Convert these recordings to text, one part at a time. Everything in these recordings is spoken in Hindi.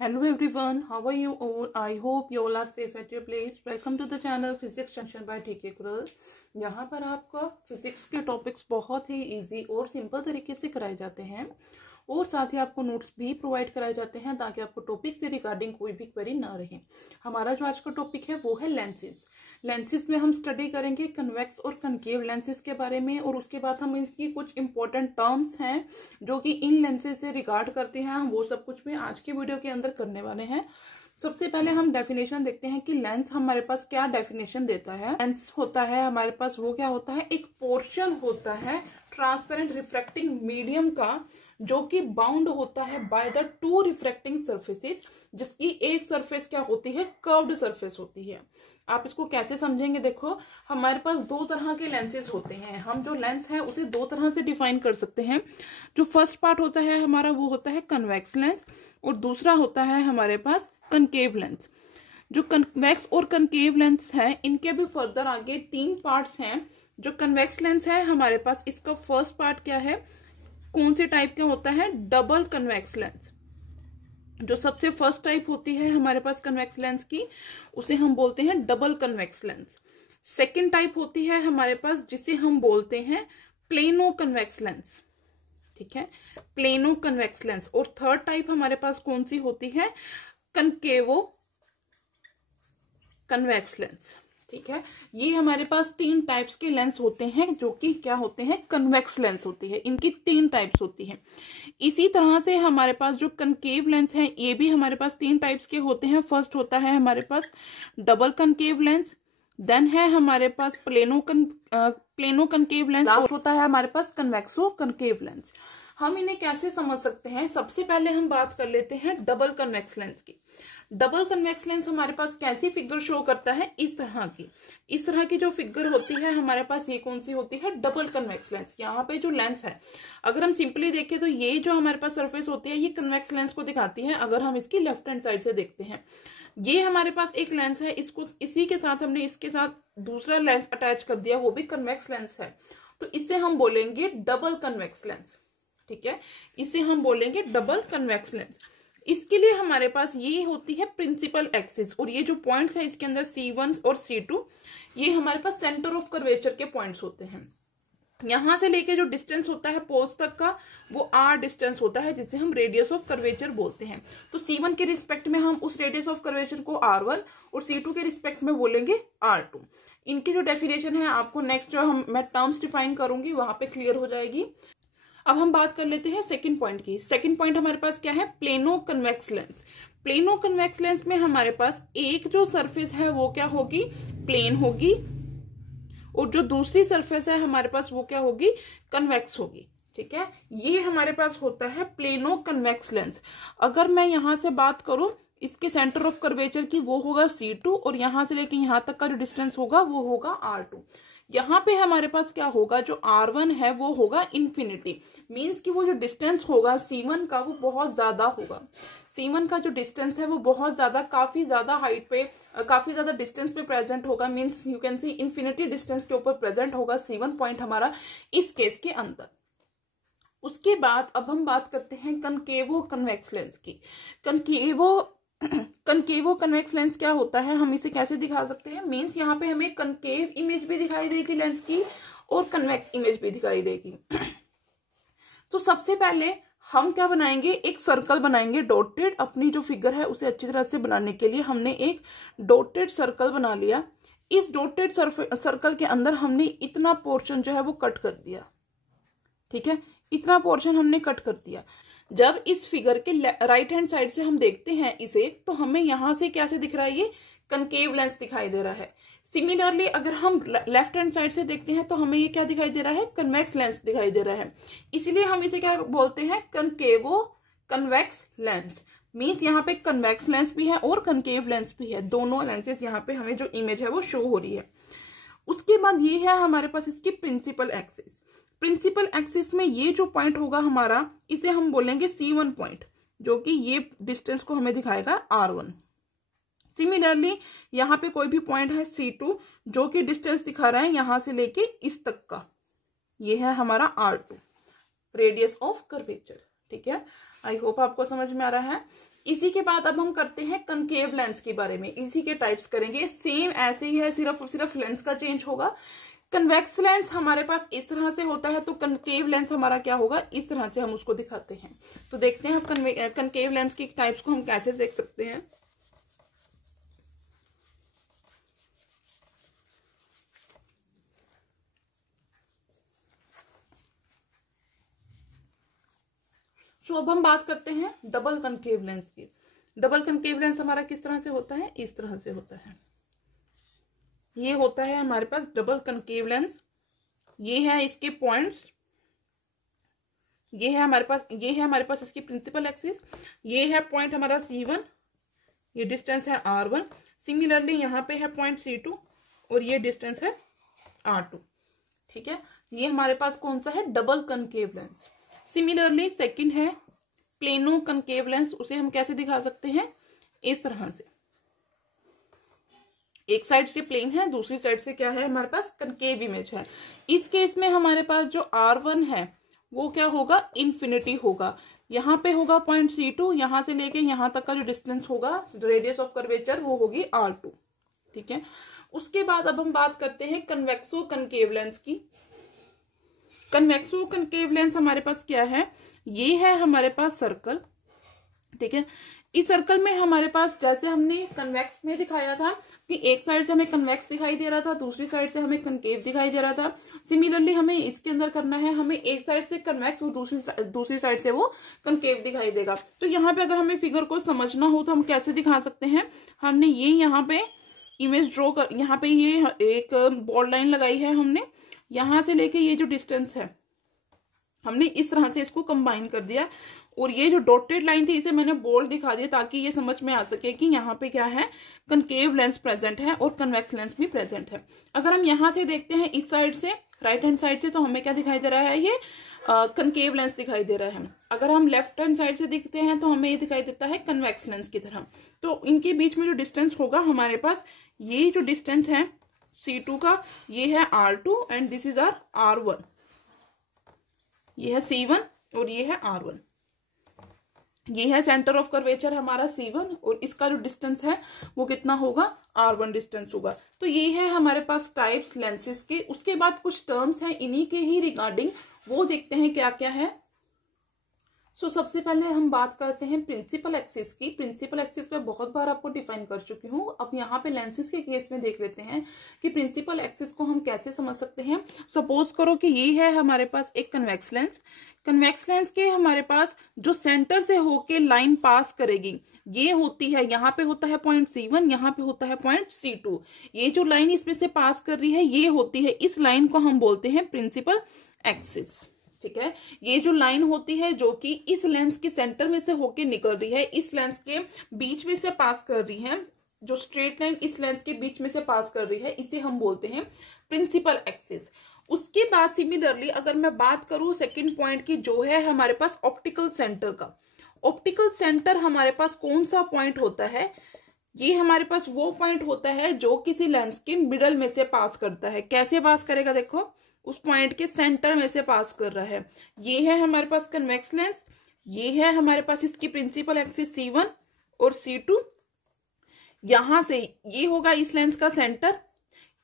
Hello everyone, how are you all? I hope you all are safe at your place. Welcome to the channel Physics Junction by TK Kural. यहाँ पर आपका फिजिक्स के टॉपिक्स बहुत ही इजी और सिंपल तरीके से कराए जाते हैं और साथ ही आपको नोट्स भी प्रोवाइड कराए जाते हैं ताकि आपको टॉपिक से रिगार्डिंग कोई भी क्वेरी ना रहे। हमारा जो आज का टॉपिक है वो है लेंसेज। लेंसेज में हम स्टडी करेंगे कन्वेक्स और कनकेव लेंसेज के बारे में और उसके बाद हम इसकी कुछ इंपॉर्टेंट टर्म्स हैं जो कि इन लेंसेज से रिगार्ड करते हैं, हम वो सब कुछ भी आज के वीडियो के अंदर करने वाले हैं। सबसे पहले हम डेफिनेशन देखते हैं कि लेंस हमारे पास क्या डेफिनेशन देता है। लेंस होता है हमारे पास, वो क्या होता है, एक पोर्शन होता है ट्रांसपेरेंट रिफ्रैक्टिंग मीडियम का जो कि बाउंड होता है by the two refracting surfaces, जिसकी एक सरफेस क्या होती है, कर्व्ड सरफेस होती है। आप इसको कैसे समझेंगे, देखो हमारे पास दो तरह के लेंसेज होते हैं। हम जो लेंस है उसे दो तरह से डिफाइन कर सकते हैं। जो फर्स्ट पार्ट होता है हमारा वो होता है कन्वेक्स लेंस और दूसरा होता है हमारे पास कनकेव लेंस। जो कन्वेक्स और कनकेव लेंस है इनके भी फर्दर आगे तीन पार्ट्स हैं। जो कन्वेक्स लेंस है हमारे पास, इसका फर्स्ट पार्ट क्या है, कौन से टाइप का होता है, डबल कन्वेक्स लेंस। जो सबसे फर्स्ट टाइप होती है हमारे पास कन्वेक्स लेंस की उसे हम बोलते हैं double convex lens. Second type होती है हमारे पास जिसे हम बोलते हैं प्लेनो कन्वेक्स लेंस, ठीक है, प्लेनो कन्वेक्स लेंस। और थर्ड टाइप हमारे पास कौन सी होती है, कनकेवो कन्वेक्स लेंस, ठीक है। ये हमारे पास तीन टाइप्स के लेंस होते हैं जो कि क्या होते हैं, कन्वेक्स लेंस होती है। इनकी तीन टाइप्स होती हैं। इसी तरह से हमारे पास जो कनकेव लेंस है ये भी हमारे पास तीन टाइप्स के होते हैं। फर्स्ट होता है हमारे पास डबल कनकेव लेंस, देन है हमारे पास प्लेनो कनकेव लेंस, लास्ट होता है हमारे पास कन्वेक्सो कनकेव लेंस। हम इन्हें कैसे समझ सकते हैं, सबसे पहले हम बात कर लेते हैं डबल कन्वेक्स लेंस की। डबल कन्वेक्स लेंस हमारे पास कैसी फिगर शो करता है, इस तरह की जो फिगर होती है हमारे पास, ये कौन सी होती है, डबल कन्वेक्स लेंस। यहाँ पे जो लेंस है अगर हम सिंपली देखें तो ये जो हमारे पास सरफेस होती है ये कन्वेक्स लेंस को दिखाती है। अगर हम इसकी लेफ्ट हैंड साइड से देखते हैं, ये हमारे पास एक लेंस है, इसको इसी के साथ हमने इसके साथ दूसरा लेंस अटैच कर दिया, वो भी कन्वेक्स लेंस है, तो इससे हम बोलेंगे डबल कन्वेक्स लेंस, ठीक है। इसे हम बोलेंगे डबल कन्वेक्स लेंस। इसके लिए हमारे पास ये होती है प्रिंसिपल एक्सिस और ये जो पॉइंट्स है इसके अंदर C1 और C2 ये हमारे पास सेंटर ऑफ कर्वेचर के पॉइंट्स होते हैं। यहां से लेके जो डिस्टेंस होता है पोल्स तक का वो R डिस्टेंस होता है जिसे हम रेडियस ऑफ कर्वेचर बोलते हैं। तो C1 के रिस्पेक्ट में हम उस रेडियस ऑफ कर्वेचर को R1 और C2 के रिस्पेक्ट में बोलेंगे R2। इनकी जो डेफिनेशन है आपको नेक्स्ट जो मैं टर्म्स डिफाइन करूंगी वहां पे क्लियर हो जाएगी। अब हम बात कर लेते हैं सेकंड पॉइंट की। सेकंड पॉइंट हमारे पास क्या है, plano convex lens. Plano convex lens में हमारे पास एक जो सरफेस है वो क्या होगी, प्लेन होगी, और जो दूसरी सरफेस है हमारे पास वो क्या होगी, कन्वेक्स होगी, ठीक है। ये हमारे पास होता है प्लेनो कन्वेक्स लेंस। अगर मैं यहां से बात करूं इसके सेंटर ऑफ कर्वेचर की, वो होगा C2 और यहां से लेके यहां तक का जो डिस्टेंस होगा वो होगा R2। यहाँ पे हमारे पास क्या होगा, जो R1 है वो होगा इन्फिनिटी, मीन्स कि वो जो डिस्टेंस होगा C1 का वो बहुत ज्यादा होगा। C1 का जो डिस्टेंस है वो बहुत ज्यादा, काफी ज्यादा हाइट पे, काफी ज्यादा डिस्टेंस पे प्रेजेंट होगा, means you can see infinity distance के ऊपर प्रेजेंट होगा C1 पॉइंट हमारा इस केस के अंदर। उसके बाद अब हम बात करते हैं कनकेवो कन्वेक्स लेंस की। कनकेवो कन्वेक्स लेंस क्या होता है, हम इसे कैसे दिखा सकते हैं, मीन्स यहाँ पे हमें कनकेव इमेज भी दिखाई देगी लेंस की और कन्वेक्स इमेज भी दिखाई देगी। तो सबसे पहले हम क्या बनाएंगे, एक सर्कल बनाएंगे डॉटेड। अपनी जो फिगर है उसे अच्छी तरह से बनाने के लिए हमने एक डॉटेड सर्कल बना लिया। इस डॉटेड सर्कल के अंदर हमने इतना पोर्शन जो है वो कट कर दिया, ठीक है, इतना पोर्शन हमने कट कर दिया। जब इस फिगर के राइट हैंड साइड से हम देखते हैं इसे, तो हमें यहां से कैसे दिख रहा है, ये कनकेव लेंस दिखाई दे रहा है। सिमिलरली अगर हम लेफ्ट हैंड साइड से देखते हैं तो हमें ये क्या दिखाई दे रहा है, कन्वेक्स लेंस दिखाई दे रहा है। इसलिए हम इसे क्या बोलते हैं, कनकेवो कन्वेक्स लेंस। मीन्स यहाँ पे कन्वेक्स लेंस भी है और कनकेव लेंस भी है, दोनों लेंसेज यहाँ पे हमें जो इमेज है वो शो हो रही है। उसके बाद ये है हमारे पास इसकी प्रिंसिपल एक्सिस। प्रिंसिपल एक्सिस में ये जो पॉइंट होगा हमारा, इसे हम बोलेंगे C1 पॉइंट, जो कि ये डिस्टेंस को हमें दिखाएगा R1। सिमिलरली यहाँ पे कोई भी पॉइंट है C2 जो कि डिस्टेंस दिखा रहा है यहां से लेके इस तक का, ये है हमारा R2, रेडियस ऑफ कर्वेचर, ठीक है। आई होप आपको समझ में आ रहा है। इसी के बाद अब हम करते हैं कनकेव लेंस के बारे में। इसी के टाइप्स करेंगे, सेम ऐसे ही है, सिर्फ लेंस का चेंज होगा। कन्वेक्स लेंस हमारे पास इस तरह से होता है, तो कनकेव लेंस हमारा क्या होगा, इस तरह से हम उसको दिखाते हैं। तो देखते हैं अब कनकेव लेंस की टाइप्स को हम कैसे देख सकते हैं। सो अब हम बात करते हैं डबल कनकेव लेंस की। डबल कनकेव लेंस हमारा किस तरह से होता है, इस तरह से होता है। ये होता है हमारे पास डबल कनकेव लेंस। ये है इसके पॉइंट्स, ये है हमारे पास इसकी प्रिंसिपल एक्सिस। ये है पॉइंट हमारा C1, ये डिस्टेंस है R1। सिमिलरली यहाँ पे है पॉइंट C2 और ये डिस्टेंस है R2। ठीक है, ये हमारे पास कौन सा है, double concave lens. Similarly second है प्लेनो कनकेव लेंस। उसे हम कैसे दिखा सकते हैं, इस तरह से। एक साइड से प्लेन है, दूसरी साइड से क्या है, हमारे पास कनकेव इमेज है। इस केस में हमारे पास जो R1 है वो क्या होगा, इन्फिनिटी होगा। यहाँ पे होगा पॉइंट C2, यहां से लेके यहां तक का जो डिस्टेंस होगा, रेडियस ऑफ कर्वेचर, वो होगी R2। ठीक है, उसके बाद अब हम बात करते हैं कन्वेक्सो कनकेव लेंस की। कन्वेक्सो कनकेव लेंस हमारे पास क्या है, ये है हमारे पास सर्कल। ठीक है, इस सर्कल में हमारे पास, जैसे हमने कन्वेक्स में दिखाया था कि एक साइड से हमें कन्वेक्स दिखाई दे रहा था, दूसरी साइड से हमें कनकेव दिखाई दे रहा था। सिमिलरली हमें इसके अंदर करना है, हमें एक साइड से कन्वेक्स और दूसरी साइड से वो कनकेव दिखाई देगा। तो यहाँ पे अगर हमें फिगर को समझना हो तो हम कैसे दिखा सकते हैं, हमने ये यहाँ पे इमेज ड्रॉ कर, यहाँ पे ये एक बॉर्डर लाइन लगाई है हमने, यहां से लेके ये जो डिस्टेंस है हमने इस तरह से इसको कंबाइन कर दिया। और ये जो डॉटेड लाइन थी इसे मैंने बोल्ड दिखा दिया ताकि ये समझ में आ सके कि यहाँ पे क्या है, कनकेव लेंस प्रेजेंट है और कन्वेक्स लेंस भी प्रेजेंट है। अगर हम यहाँ से देखते हैं इस साइड से, राइट हैंड साइड से, तो हमें क्या दिखाई दे रहा है, ये कनकेव लेंस दिखाई दे रहा है। अगर हम लेफ्ट हैंड साइड से देखते हैं तो हमें ये दिखाई देता है कन्वेक्स लेंस की तरह। तो इनके बीच में जो डिस्टेंस होगा हमारे पास, ये जो डिस्टेंस है C2 का, ये है R2 and this is are R1। ये है C1 और ये है R1। ये है सेंटर ऑफ कर्वेचर हमारा C1 और इसका जो डिस्टेंस है वो कितना होगा, R1 डिस्टेंस होगा। तो ये है हमारे पास टाइप्स लेंसेज के। उसके बाद कुछ टर्म्स हैं इन्हीं के ही रिगार्डिंग, वो देखते हैं क्या क्या है। सो सबसे पहले हम बात करते हैं प्रिंसिपल एक्सिस की। प्रिंसिपल एक्सिस पे बहुत बार आपको डिफाइन कर चुकी हूँ। अब यहाँ पे लेंसेज के केस में देख लेते हैं कि प्रिंसिपल एक्सिस को हम कैसे समझ सकते हैं। सपोज करो कि ये है हमारे पास एक कन्वेक्स लेंस। कन्वेक्स लेंस के हमारे पास जो सेंटर से होके लाइन पास करेगी, ये होती है, यहाँ पे होता है पॉइंट C1, यहाँ पे होता है पॉइंट C2। ये जो लाइन इसमें से पास कर रही है ये होती है, इस लाइन को हम बोलते हैं प्रिंसिपल एक्सिस। ठीक है, ये जो लाइन होती है जो कि इस लेंस के सेंटर में से होके निकल रही है, इस लेंस के बीच में से पास कर रही है, जो स्ट्रेट लाइन इस लेंस के बीच में से पास कर रही है, इसे हम बोलते हैं प्रिंसिपल एक्सिस। उसके बाद सिमिलरली अगर मैं बात करूं सेकंड पॉइंट की, जो है हमारे पास ऑप्टिकल सेंटर का। ऑप्टिकल सेंटर हमारे पास कौन सा पॉइंट होता है, ये हमारे पास वो पॉइंट होता है जो किसी लेंस के मिडल में से पास करता है। कैसे पास करेगा, देखो उस पॉइंट के सेंटर में से पास कर रहा है। ये है हमारे पास कन्वेक्स लेंस, ये है हमारे पास इसकी प्रिंसिपल एक्सिस C1 और C2। यहां से ये होगा इस लेंस का सेंटर।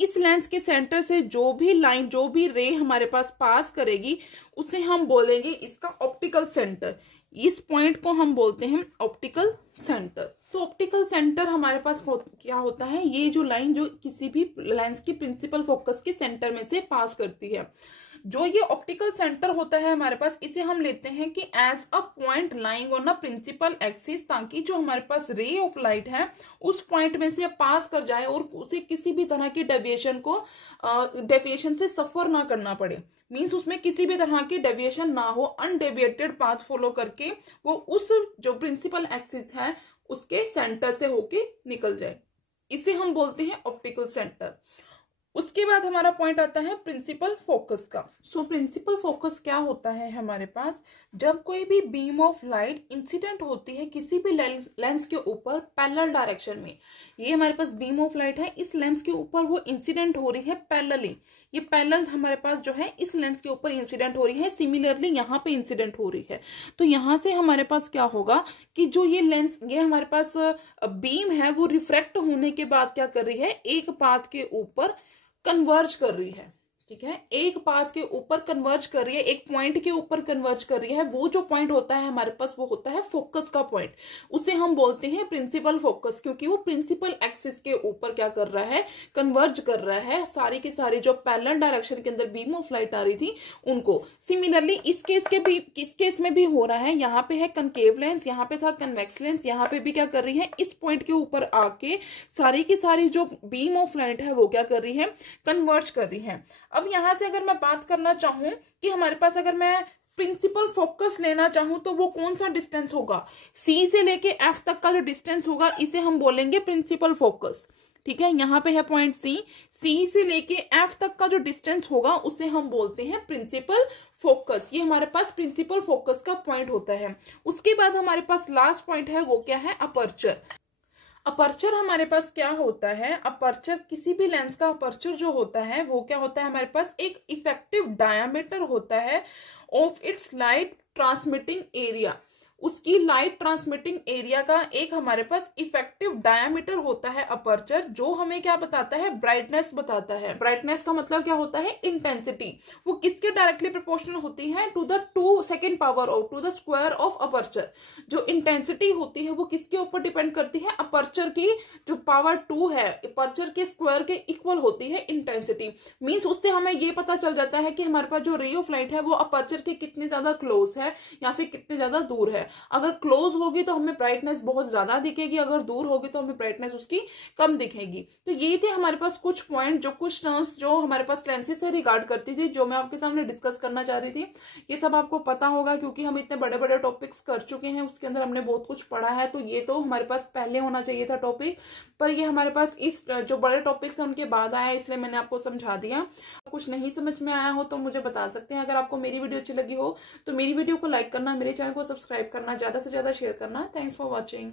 इस लेंस के सेंटर से जो भी लाइन, जो भी रे हमारे पास पास करेगी, उसे हम बोलेंगे इसका ऑप्टिकल सेंटर। इस पॉइंट को हम बोलते हैं ऑप्टिकल सेंटर। तो ऑप्टिकल सेंटर हमारे पास क्या होता है, ये जो लाइन जो किसी भी लेंस की प्रिंसिपल फोकस के सेंटर में से पास करती है, जो ये ऑप्टिकल सेंटर होता है हमारे पास, इसे हम लेते हैं कि as a point lying on a principal axis, ताकि जो हमारे पास रे ऑफ लाइट है उस पॉइंट में से पास कर जाए और उसे किसी भी तरह की डेविएशन से सफर ना करना पड़े। मीन्स उसमें किसी भी तरह की डेविएशन ना हो, अनडेविएटेड पाथ फॉलो करके वो उस जो प्रिंसिपल एक्सिस है उसके सेंटर से होके निकल जाए। इसे हम बोलते हैं ऑप्टिकल सेंटर। उसके बाद हमारा पॉइंट आता है प्रिंसिपल फोकस का। सो प्रिंसिपल फोकस क्या होता है हमारे पास, जब कोई भी बीम ऑफ लाइट इंसिडेंट होती है किसी भी लेंस के ऊपर पैरेलल डायरेक्शन में, ये हमारे पास बीम ऑफ लाइट है, इस लेंस के ऊपर वो इंसिडेंट हो रही है पैरेलली, ये पैरेलल हमारे पास जो है इस लेंस के ऊपर इंसिडेंट हो रही है, सिमिलरली यहाँ पे इंसिडेंट हो रही है। तो यहाँ से हमारे पास क्या होगा कि जो ये लेंस, ये हमारे पास बीम है, वो रिफ्रैक्ट होने के बाद क्या कर रही है, एक पाथ के ऊपर कन्वर्ज कर रही है। ठीक है, एक पाथ के ऊपर कन्वर्ज कर रही है, एक पॉइंट के ऊपर कन्वर्ज कर रही है। वो जो पॉइंट होता है हमारे पास, वो होता है फोकस का पॉइंट। उसे हम बोलते हैं प्रिंसिपल फोकस, क्योंकि वो प्रिंसिपल एक्सिस के ऊपर क्या कर रहा है, कन्वर्ज कर रहा है सारी की सारी जो पैरेलल डायरेक्शन के अंदर बीम ऑफ लाइट आ रही थी उनको। सिमिलरली इस केस में भी हो रहा है। यहाँ पे है कनकेव लेंस, यहाँ पे था कन्वेक्स लेंस, यहाँ पे भी क्या कर रही है, इस पॉइंट के ऊपर आके सारी की सारी जो बीम ऑफ लाइट है वो क्या कर रही है, कन्वर्ज कर रही है। अब यहां से अगर मैं बात करना चाहूं कि हमारे पास अगर मैं प्रिंसिपल फोकस लेना चाहूं तो वो कौन सा डिस्टेंस होगा, सी से लेके एफ तक का जो डिस्टेंस होगा इसे हम बोलेंगे प्रिंसिपल फोकस। ठीक है, यहाँ पे है पॉइंट सी, सी से लेके एफ तक का जो डिस्टेंस होगा उसे हम बोलते हैं प्रिंसिपल फोकस। ये हमारे पास प्रिंसिपल फोकस का पॉइंट होता है। उसके बाद हमारे पास लास्ट पॉइंट है, वो क्या है, अपर्चर। अपर्चर हमारे पास क्या होता है, अपर्चर किसी भी लेंस का अपर्चर जो होता है वो क्या होता है, हमारे पास एक इफेक्टिव डायामीटर होता है of its light transmitting area. उसकी लाइट ट्रांसमिटिंग एरिया का एक हमारे पास इफेक्टिव डायामीटर होता है अपर्चर, जो हमें क्या बताता है, ब्राइटनेस बताता है। ब्राइटनेस का मतलब क्या होता है, इंटेंसिटी। वो किसके डायरेक्टली प्रोपोर्शनल होती है, to the 2 second power of, to the square of aperture. जो इंटेंसिटी होती है वो किसके ऊपर डिपेंड करती है, अपर्चर की जो पावर 2 है, अपर्चर के स्क्वायर के इक्वल होती है इंटेंसिटी। मीन्स उससे हमें ये पता चल जाता है कि हमारे पास जो रे ऑफ लाइट है वो अपर्चर के कितने ज्यादा क्लोज है या फिर कितने ज्यादा दूर है। अगर क्लोज होगी तो हमें ब्राइटनेस बहुत ज्यादा दिखेगी, अगर दूर होगी तो हमें ब्राइटनेस उसकी कम दिखेगी। तो ये थे हमारे पास कुछ पॉइंट, जो कुछ टर्म्स जो हमारे पास लेंसेज से रिगार्ड करती थी, जो मैं आपके सामने डिस्कस करना चाह रही थी। ये सब आपको पता होगा क्योंकि हम इतने बड़े बड़े टॉपिक्स कर चुके हैं, उसके अंदर हमने बहुत कुछ पढ़ा है। तो ये तो हमारे पास पहले होना चाहिए था टॉपिक, पर ये हमारे पास इस जो बड़े टॉपिक्स हैं उनके बाद आया, इसलिए मैंने आपको समझा दिया। कुछ नहीं समझ में आया हो तो मुझे बता सकते हैं। अगर आपको मेरी वीडियो अच्छी लगी हो तो मेरी वीडियो को लाइक करना, मेरे चैनल को सब्सक्राइब करना, ज्यादा से ज्यादा शेयर करना। Thanks for watching.